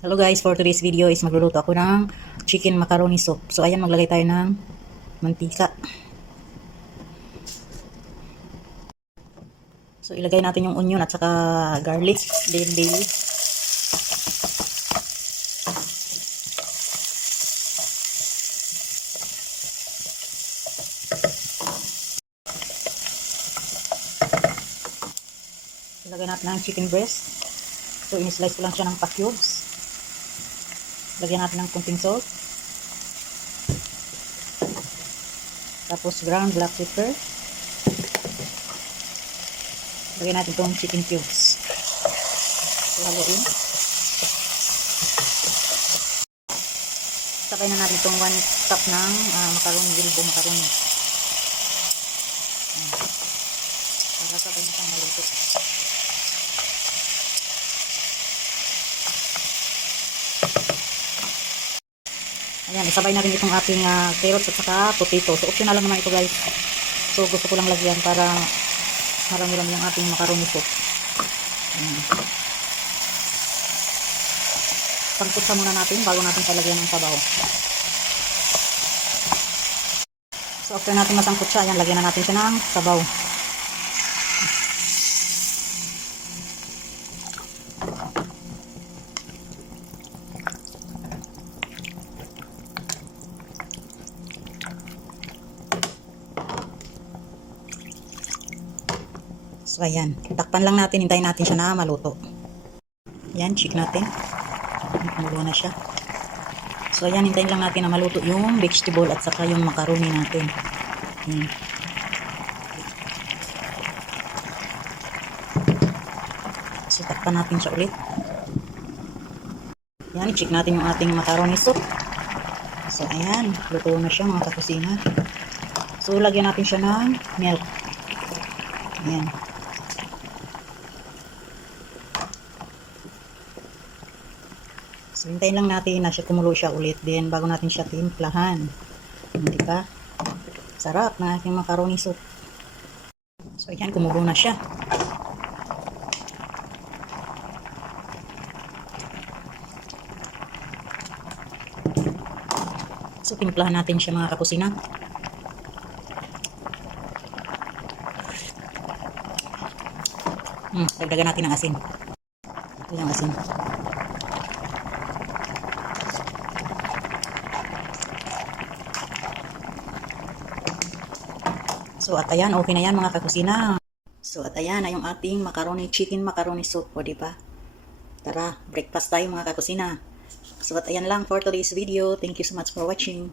Hello guys, for today's video is magluluto ako ng chicken macaroni soup. So ayan, maglagay tayo ng mantika. So ilagay natin yung onion at saka garlic, then bay leaf. Ilagay natin ng chicken breast. So in-slice ko lang siya ng pa-cubes. Lagyan natin ng kunting salt. Tapos ground black pepper. Lagyan natin itong chicken cubes. So haluin. Sabay na natin itong 1 cup ng macaroni, bilbo macaroni. Para sabay na siyang maluto. Ayan, isabay na rin itong ating carrots at saka potato. So, optional lang naman ito guys. So, gusto ko lang lagyan para marami-rami yung ating macaroni soup. Ayan. Pangkutsa muna natin bago natin palagyan ng sabaw. So, after natin masangkutsa, ayan, lagyan na natin siya ng sabaw. So, ayan. Takpan lang natin. Hintayin natin siya na maluto. Ayan. Check natin. Kumulo na siya. So, ayan. Hintayin lang natin na maluto yung vegetable at saka yung macaroni natin. Ayan. So, takpan natin siya ulit. Ayan. Check natin yung ating macaroni soup. So, ayan. Luto na siya mga kakusina. So, lagyan natin siya ng milk. Ayan. So, hintayin lang natin na siya kumulo siya ulit din bago natin siya timplahan. Hindi ba? Sarap na ating macaroni soup. So, ayan, kumulo na siya. So, timplahan natin siya mga kakusina. Dagdagan natin ng asin. Ito yung asin. So, at ayan, okay na yan mga kakusina. So, at ayan na yung ating chicken macaroni soup. O, diba? Tara, breakfast tayo mga kakusina. So, at ayan lang for today's video. Thank you so much for watching.